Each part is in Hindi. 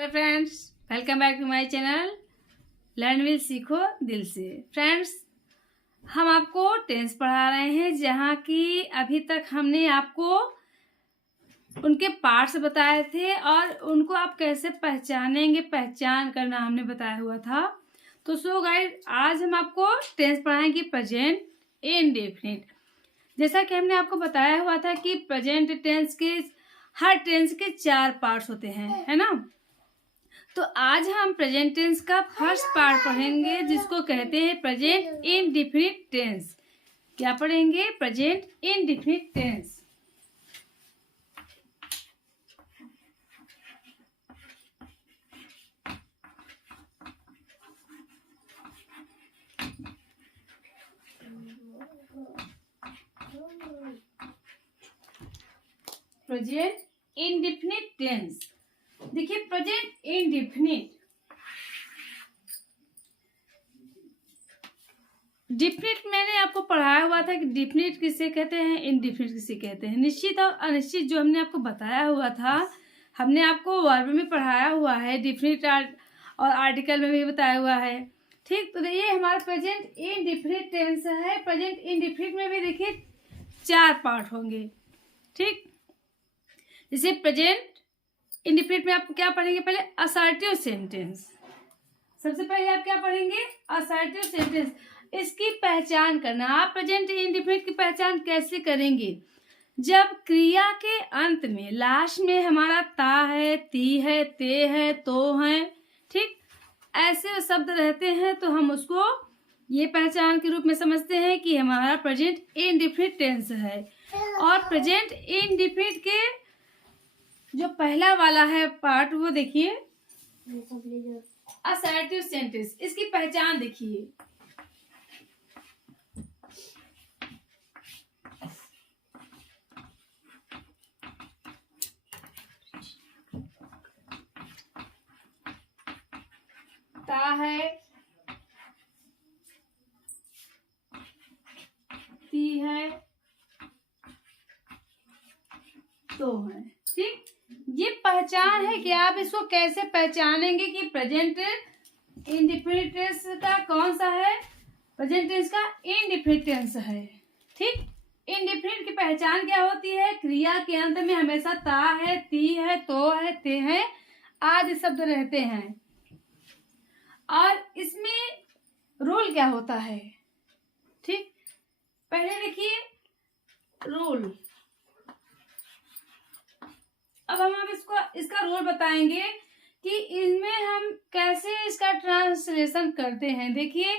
Hello friends, welcome back to my channel learn will सीखो दिल से। फ्रेंड्स, हम आपको टेंस पढ़ा रहे हैं, जहाँ की अभी तक हमने आपको उनके पार्ट्स बताए थे और उनको आप कैसे पहचानेंगे, पहचान करना हमने बताया हुआ था। तो सो गाइस, आज हम आपको टेंस पढ़ाएंगे प्रेजेंट इंडेफिनिट। जैसा कि हमने आपको बताया हुआ था कि प्रेजेंट टेंस के हर टेंस के 4 पार्ट्स होते हैं, है ना। तो आज हम प्रेजेंट टेंस का फर्स्ट पार्ट पढ़ेंगे, जिसको कहते हैं प्रेजेंट इंडेफिनिट टेंस। क्या पढ़ेंगे? Present indefinite tense. Present indefinite tense. देखिए, प्रेजेंट इंडेफिनिट, डिफिनिट मैंने आपको पढ़ाया हुआ था कि डिफिनिट किसे कहते हैं, इंडेफिनिट किसे कहते हैं। निश्चित और अनिश्चित जो हमने आपको बताया हुआ था, हमने आपको वर्ब में पढ़ाया हुआ है, डिफिनिट और आर्टिकल में भी बताया हुआ है। ठीक, तो ये हमारा प्रेजेंट इंडेफिनिट टेंस है। प्रेजेंट इंडेफिनिट में भी देखिए 4 पार्ट होंगे। ठीक, जैसे प्रेजेंट इंडेफिनिट में आप क्या पढ़ेंगे? पहले असर्टिव सेंटेंस। सबसे पहले आप क्या पढ़ेंगे? Assertive sentence. इसकी पहचान करना। आप प्रेजेंट इंडेफिनिट की पहचान कैसे करेंगे? जब क्रिया के अंत में, लास्ट में हमारा ता है, ती है, ते है, तो है, ठीक, ऐसे शब्द रहते हैं, तो हम उसको ये पहचान के रूप में समझते हैं कि हमारा प्रेजेंट इंडेफिनिट टेंस है। और प्रेजेंट इंडेफिनिट के जो पहला वाला है पार्ट, वो देखिए असर्टिव सेंटेंस। इसकी पहचान देखिए। ता है, ती है, तो है, ठीक। ये पहचान है कि आप इसको कैसे पहचानेंगे कि प्रेजेंट इंडेफिनिट टेंस का कौन सा है, प्रेजेंट टेंस का इंडेफिनिट टेंस है। ठीक, इंडेफिनिट की पहचान क्या होती है? क्रिया के अंत में हमेशा ता है, ती है, तो है, ते है आदि शब्द रहते हैं। और इसमें रूल क्या होता है? ठीक, पहले देखिए रूल। अब हम इसका रोल बताएंगे कि इनमें हम कैसे इसका ट्रांसलेशन करते हैं। देखिए,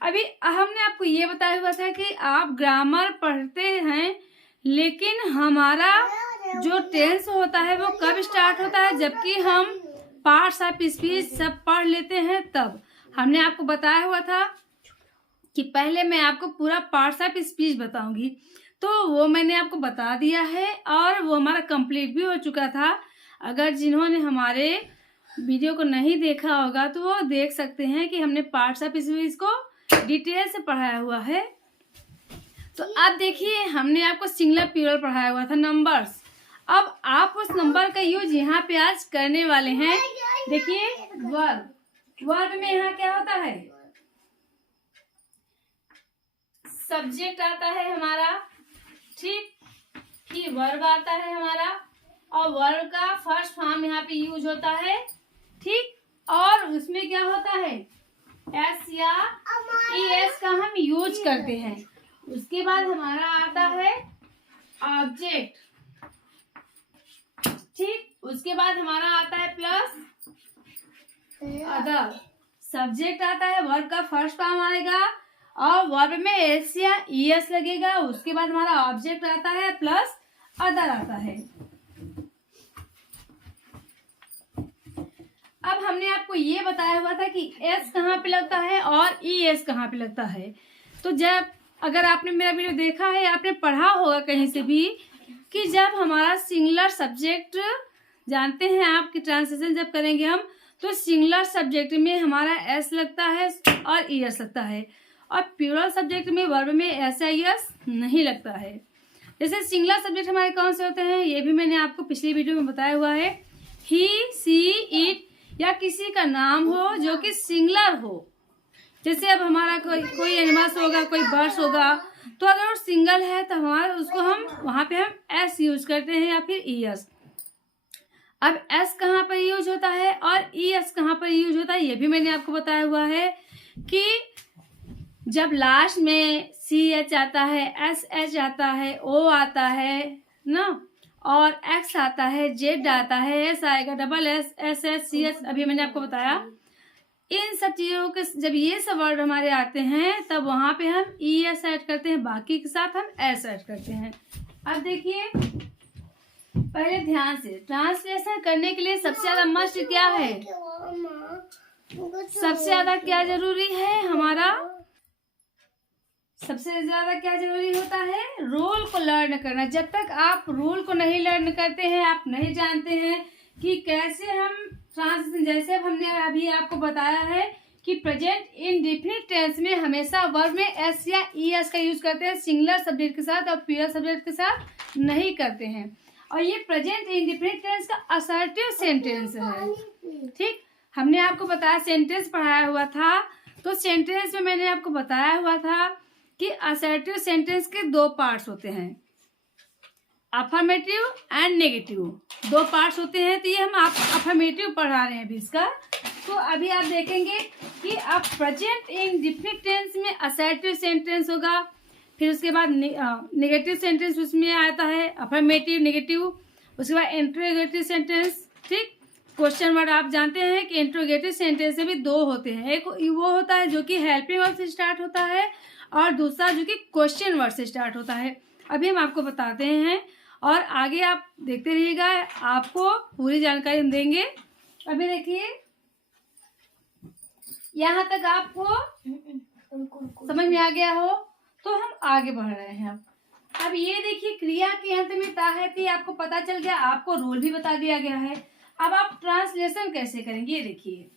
अभी हमने आपको ये बताया हुआ था कि आप ग्रामर पढ़ते हैं, लेकिन हमारा जो टेंस होता है वो कब स्टार्ट होता है? जबकि हम पार्ट्स ऑफ स्पीच सब पढ़ लेते हैं, तब। हमने आपको बताया हुआ था कि पहले मैं आपको पूरा पार्ट्स ऑफ स्पीच बताऊंगी, तो वो मैंने आपको बता दिया है और वो हमारा कंप्लीट भी हो चुका था। अगर जिन्होंने हमारे वीडियो को नहीं देखा होगा तो वो देख सकते हैं कि हमने पार्ट्स ऑफ स्पीच को डिटेल से पढ़ाया हुआ है। तो अब देखिए, हमने आपको सिंगुलर प्लूरल पढ़ाया हुआ था, नंबर्स। अब आप उस नंबर का यूज यहाँ पे आज करने वाले हैं। देखिए, वर्ब। वर्ब में यहाँ क्या होता है? सब्जेक्ट आता है हमारा, ठीक, कि वर्ब आता है हमारा, और वर्ब का फर्स्ट फॉर्म यहाँ पे यूज होता है, ठीक। और उसमें क्या होता है? एस या एस का हम यूज करते हैं। उसके बाद हमारा आता है ऑब्जेक्ट, ठीक। उसके बाद हमारा आता है प्लस अदर। सब्जेक्ट आता है, वर्ब का फर्स्ट फॉर्म आएगा और वर्ब में एस या ईएस लगेगा। उसके बाद हमारा ऑब्जेक्ट आता है प्लस अदर आता है। अब हमने आपको ये बताया हुआ था कि एस कहाँ पे लगता है और ईएस कहाँ पे लगता है। तो जब अगर आपने मेरा वीडियो देखा है, आपने पढ़ा होगा कहीं से भी कि जब हमारा सिंगुलर सब्जेक्ट, जानते हैं आप कि ट्रांसलेशन जब करेंगे हम, तो सिंगुलर सब्जेक्ट में हमारा एस लगता है और ईएस लगता है, और प्लूरल सब्जेक्ट में वर्ब में एस या ईएस नहीं लगता है। जैसे सिंगुलर सब्जेक्ट हमारे कौन से होते हैं, ये भी मैंने आपको पिछली वीडियो में बताया हुआ है। ही, सी, इट, या किसी का नाम हो जो कि सिंगुलर हो। जैसे अब हमारा कोई एनिमल्स होगा, कोई बर्ड्स होगा, तो अगर वो सिंगल है तो हमारा उसको हम वहाँ पे हम एस यूज करते हैं या फिर ई एस। अब एस कहाँ पर यूज होता है और ई एस कहाँ पर यूज होता है ये भी मैंने आपको बताया हुआ है कि जब लास्ट में सी एच आता है, एस एच आता है, ओ आता है ना, और एक्स आता है, जेड आता है, एस आएगा, double S, S S, C H, अभी मैंने आपको बताया। इन सब चीजों के जब ये सब वर्ड हमारे आते हैं तब वहां पे हम ई एस ऐड करते हैं, बाकी के साथ हम एस ऐड करते हैं। अब देखिए पहले ध्यान से, ट्रांसलेशन करने के लिए सबसे ज्यादा मस्ट क्या है, सबसे ज्यादा क्या जरूरी है हमारा, सबसे ज्यादा क्या जरूरी होता है, रोल को लर्न करना। जब तक आप रोल को नहीं लर्न करते हैं, आप नहीं जानते हैं कि कैसे हम ट्रांसलेशन, जैसे अब हमने अभी आपको बताया है कि प्रेजेंट इंडेफिनिट टेंस में हमेशा वर्ब में एस या ई एस का यूज करते हैं, सिंगुलर सब्जेक्ट के साथ और प्लूरल सब्जेक्ट के साथ नहीं करते हैं। और ये प्रेजेंट इंडेफिनिट टेंस का असर्टिव सेंटेंस है। ठीक, हमने आपको बताया, सेंटेंस पढ़ाया हुआ था, तो सेंटेंस में मैंने आपको बताया हुआ था कि असर्टिव सेंटेंस के दो पार्ट्स होते हैं, अफर्मेटिव एंड नेगेटिव, दो पार्ट्स होते हैं। तो ये हम आप अफर्मेटिव पढ़ा रहे हैं अभी इसका। तो अभी आप देखेंगे कि अब प्रेजेंट इंडेफिनिट टेंस में असर्टिव सेंटेंस होगा, फिर उसके बाद नेगेटिव सेंटेंस उसमें आता है, अफर्मेटिव, नेगेटिव, उसके बाद इंट्रोगेटिव सेंटेंस। ठीक, क्वेश्चन वर्ड आप जानते हैं कि इंट्रोगेटिव सेंटेंस में भी दो होते हैं, एक वो होता है जो कि हेल्पिंग वर्ब से स्टार्ट होता है और दूसरा जो कि क्वेश्चन वर्ड से स्टार्ट होता है। अभी हम आपको बताते हैं और आगे आप देखते रहिएगा, आपको पूरी जानकारी हम देंगे। अभी देखिए यहाँ तक आपको समझ में आ गया हो तो हम आगे बढ़ रहे हैं। अब ये देखिए क्रिया के अंत में ता है ती आपको पता चल गया, आपको रोल भी बता दिया गया है। अब आप ट्रांसलेशन कैसे करेंगे ये देखिए।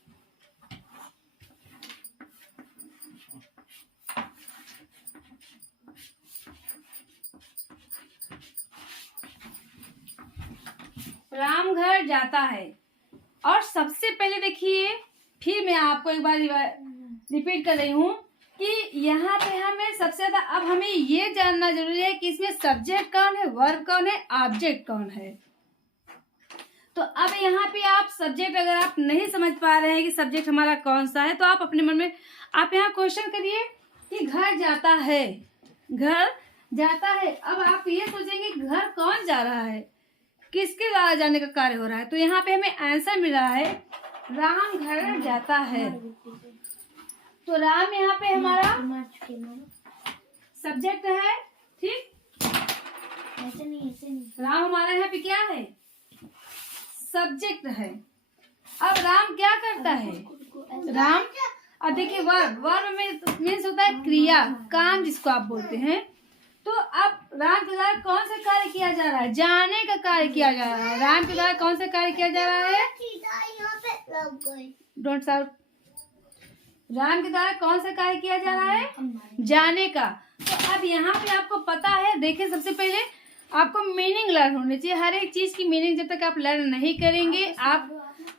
राम घर जाता है, और सबसे पहले देखिए, फिर मैं आपको एक बार रिपीट कर रही हूँ कि यहाँ पे हमें सबसे ज्यादा अब हमें ये जानना जरूरी है कि इसमें सब्जेक्ट कौन है, वर्ब कौन है, ऑब्जेक्ट कौन है। तो अब यहाँ पे आप सब्जेक्ट अगर आप नहीं समझ पा रहे हैं कि सब्जेक्ट हमारा कौन सा है, तो आप अपने मन में आप यहाँ क्वेश्चन करिए कि घर जाता है, घर जाता है। अब आप ये सोचेंगे घर कौन जा रहा है, किसके द्वारा जाने का कार्य हो रहा है। तो यहाँ पे हमें आंसर मिला है राम घर जाता है। तो राम यहाँ पे हमारा सब्जेक्ट है। ठीक, ऐसे नहीं। राम हमारा यहाँ पे क्या है, सब्जेक्ट है। अब राम क्या करता है, राम, अब देखिए वर्ब में मीन्स होता है क्रिया, काम जिसको आप बोलते हैं। तो अब राम के द्वारा कौन सा कार्य किया जा रहा है, जाने का कार्य किया जा रहा है। राम के द्वारा कौन सा कार्य किया जा रहा है, डोंट साउट, राम के द्वारा कौन सा कार्य किया जा रहा है, जाने का। तो अब यहाँ पे आपको पता है, देखिए सबसे पहले आपको मीनिंग लर्न होनी चाहिए। हर एक चीज की मीनिंग जब तक आप लर्न नहीं करेंगे, आप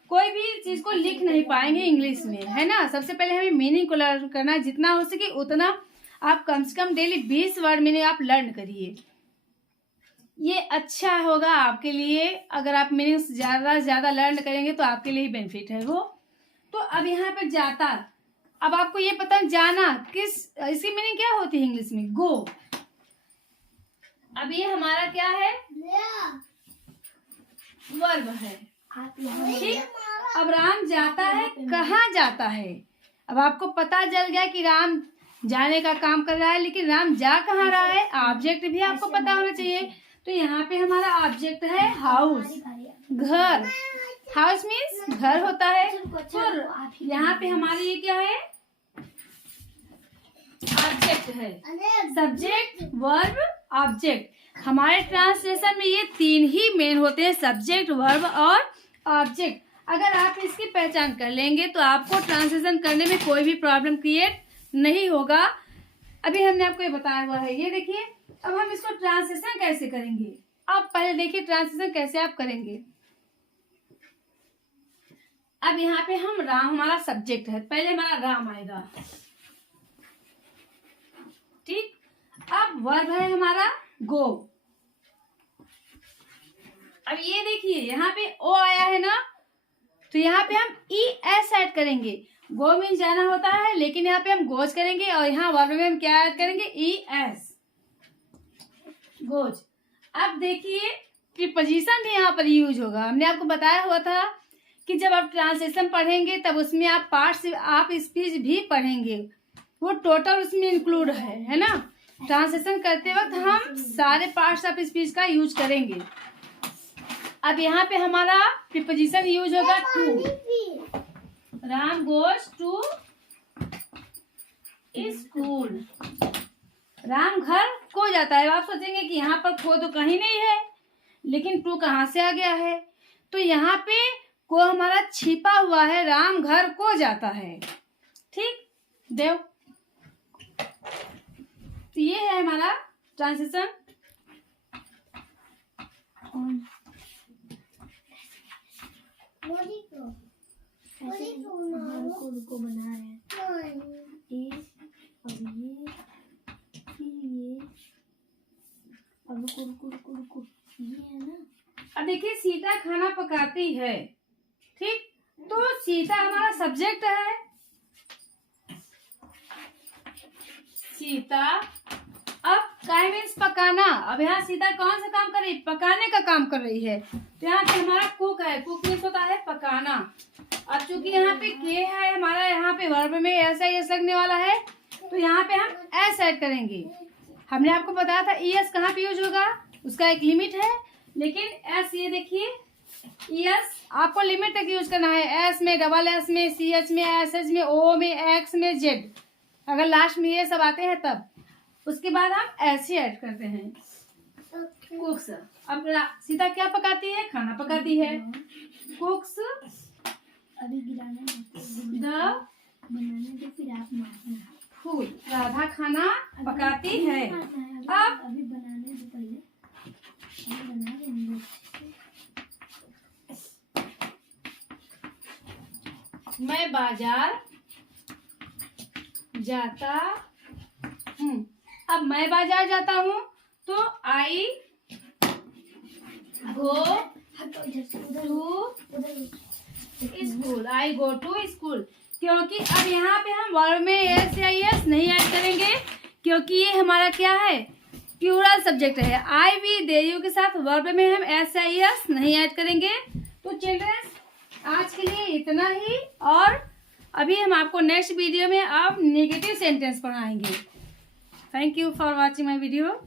कोई भी चीज को लिख नहीं पाएंगे इंग्लिश में, है ना। सबसे पहले हमें मीनिंग को लर्न करना, जितना हो सके उतना आप कम से कम डेली 20 वर्ड मीनिंग आप लर्न करिए। ये अच्छा होगा आपके लिए, अगर आप मीनिंग ज्यादा से ज्यादा लर्न करेंगे तो आपके लिए ही बेनिफिट है वो। तो अब यहाँ पे जाता, अब आपको ये पता जाना किस, इसकी मीनिंग क्या होती है इंग्लिश में, गो। अब ये हमारा क्या है, वर्ब है। ठीक, अब राम जाता है, कहाँ जाता है। अब आपको पता चल गया कि राम जाने का काम कर रहा है, लेकिन राम जा कहाँ रहा है, ऑब्जेक्ट भी आपको पता होना चाहिए। तो यहाँ पे हमारा ऑब्जेक्ट है हाउस, घर। हाउस मीन्स घर होता है। तो यहाँ पे हमारे ये क्या है, ऑब्जेक्ट है, सब्जेक्ट, वर्ब, ऑब्जेक्ट। हमारे ट्रांसलेशन में ये तीन ही मेन होते हैं, सब्जेक्ट, वर्ब और ऑब्जेक्ट। अगर आप इसकी पहचान कर लेंगे तो आपको ट्रांसलेशन करने में कोई भी प्रॉब्लम क्रिएट नहीं होगा। अभी हमने आपको ये बताया हुआ है। ये देखिए, अब हम इसको ट्रांसलेशन कैसे करेंगे। अब पहले देखिए ट्रांसलेशन कैसे आप करेंगे। अब यहाँ पे हम राम हमारा सब्जेक्ट है, पहले हमारा राम आएगा, ठीक। अब वर्ब है हमारा गो। अब ये देखिए यहाँ पे ओ आया है ना, तो यहाँ पे हम ई एस ऐड करेंगे। गो मीन जाना होता है, लेकिन यहाँ पे हम गोज करेंगे और यहाँ वर्ब में हम क्या ऐड करेंगे, ई एस, गोज। अब देखिए प्रीपोजिशन भी यहाँ पर यूज होगा। हमने आपको बताया हुआ था कि जब आप ट्रांसलेशन पढ़ेंगे तब उसमें आप पार्ट्स आप स्पीच भी पढ़ेंगे, वो टोटल उसमें इंक्लूड है ना। ट्रांसलेशन करते वक्त हम सारे पार्ट्स ऑफ स्पीच का यूज करेंगे। अब यहाँ पे हमारा प्रीपोजिशन यूज होगा to. Ram goes to school. Ram घर को जाता है। आप सोचेंगे कि यहाँ पर को तो कहीं नहीं है, लेकिन टू कहाँ से आ गया है, तो यहाँ पे को हमारा छिपा हुआ है, राम घर को जाता है, ठीक देव। तो ये है हमारा ट्रांसलेशन। को बना रहे हैं ये है ना। अब देखिए सीता खाना पकाती है, ठीक, तो सीता हमारा सब्जेक्ट है। सीता, अब काय मीन्स पकाना। अब यहाँ सीता कौन सा काम कर रही है, पकाने का काम कर रही है, तो यहाँ पे हमारा कुक है। कुक मीन्स होता है पकाना। अब चूंकि यहाँ पे के है हमारा, यहाँ पे वर्ब में ऐसा एस लगने वाला है, तो यहाँ पे हम एस ऐड करेंगे। हमने आपको बताया था एस कहाँ पे यूज होगा, उसका एक लिमिट है, लेकिन एस ये देखिए एस आपको लिमिट तक यूज करना है। एस में, डबल एस में, सी एच में, एस एच में, ओ में, एक्स में, जेड, अगर लास्ट में ये सब आते हैं तब। उसके बाद हम ऐसे ऐड करते हैं कुक्स। अब सीता क्या पकाती है, खाना पकाती है। कुक्स अभी गिराना बनाने दो, फिर आप मारना। फूल। राधा खाना पकाती है। अब अभी बनाने दो, पहले बना देंगे। मैं बाजार जाता हूँ। अब मैं बाजार जाता हूँ तो I go to school. I go to school, क्योंकि अब यहाँ पे हम वर्ब में एस या एस नहीं ऐड करेंगे, क्योंकि ये हमारा क्या है, प्लूरल सब्जेक्ट है। आई वी दे यू के साथ वर्ब में हम एस या एस नहीं ऐड करेंगे। तो चिल्ड्रंस आज के लिए इतना ही, और अभी हम आपको नेक्स्ट वीडियो में अब नेगेटिव सेंटेंस पढ़ाएंगे। Thank you for watching my video.